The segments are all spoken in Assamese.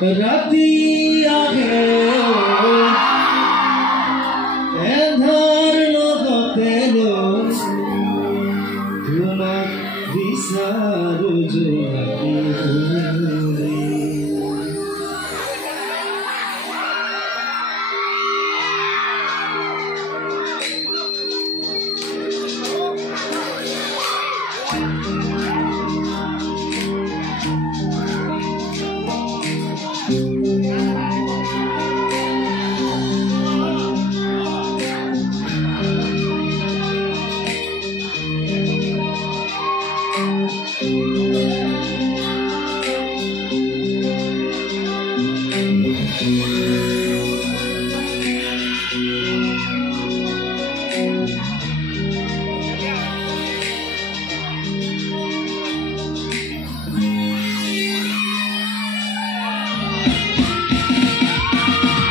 राती आगे एंधार लगते लो तुम्हार विसारू जोड़ी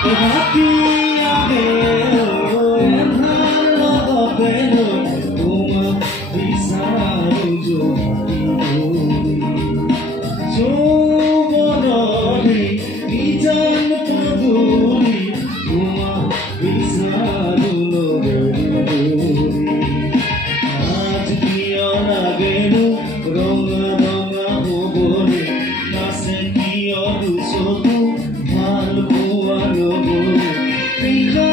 राती आगे एंधार लगते लो तुम्हार विसारू जोड़ी যৌবনরে নিজান পদুরি তোমার বিসারু লগরি আজ কিয় লাগেনো রঙা রঙা হবরে কাছে কিয় দুচকু ভাল পোৱা লগৰে পিলা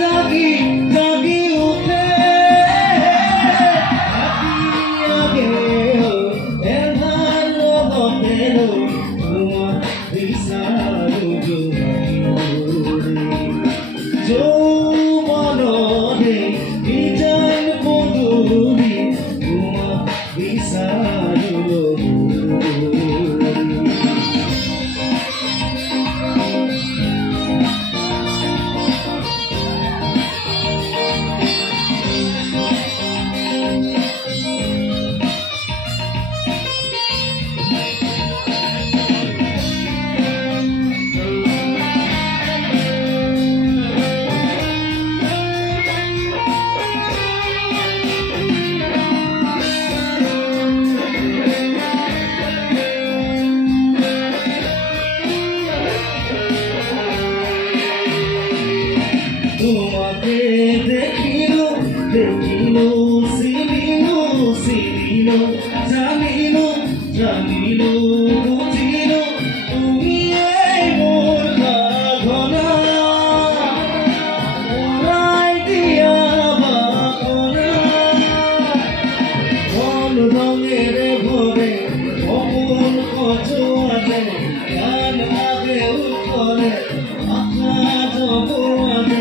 জাগি জাগি উঠে ৰাতি আগে এন্ধাৰ লগতে তোমার বিসারু যৌবনরে নিজান পদুরি তোমার বিসারু তোমাকে দেখিলো দেখিলো চিনিলো চিনিলো জানিলো জানিলো বুঝিলো তুমি এই মোর সাধনা ওরাই দিয়া বাসনা মন রঙের ভরে অমন কচুয়াতে গান আগে উঠরে আকাশ জগতে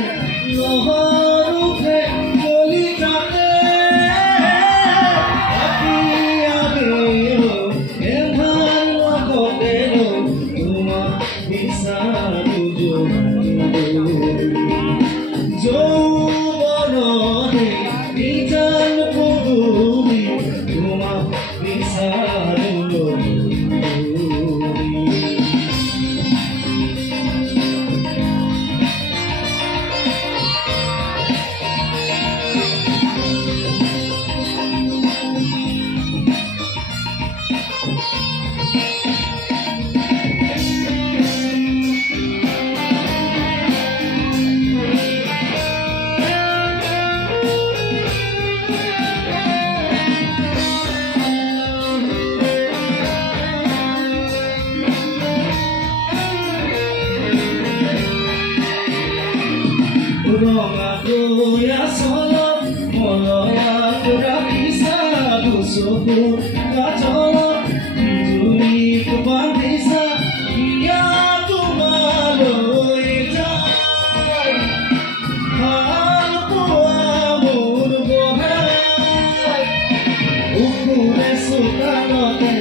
লহর উঠে কলিকাতে রাতি আগে এন্ধার লগতে তোমার বিসারু যৌবনরে নিজান পদুরি তোমার বিসারু রঙা দয়া চল মলয়া ৰাখিছা দুচকু কাজল বিজুলীক বান্ধিছা বিয়া তোমালৈ যায় ভাল পোৱা মোৰ বহাই উকুৰে চোতালতে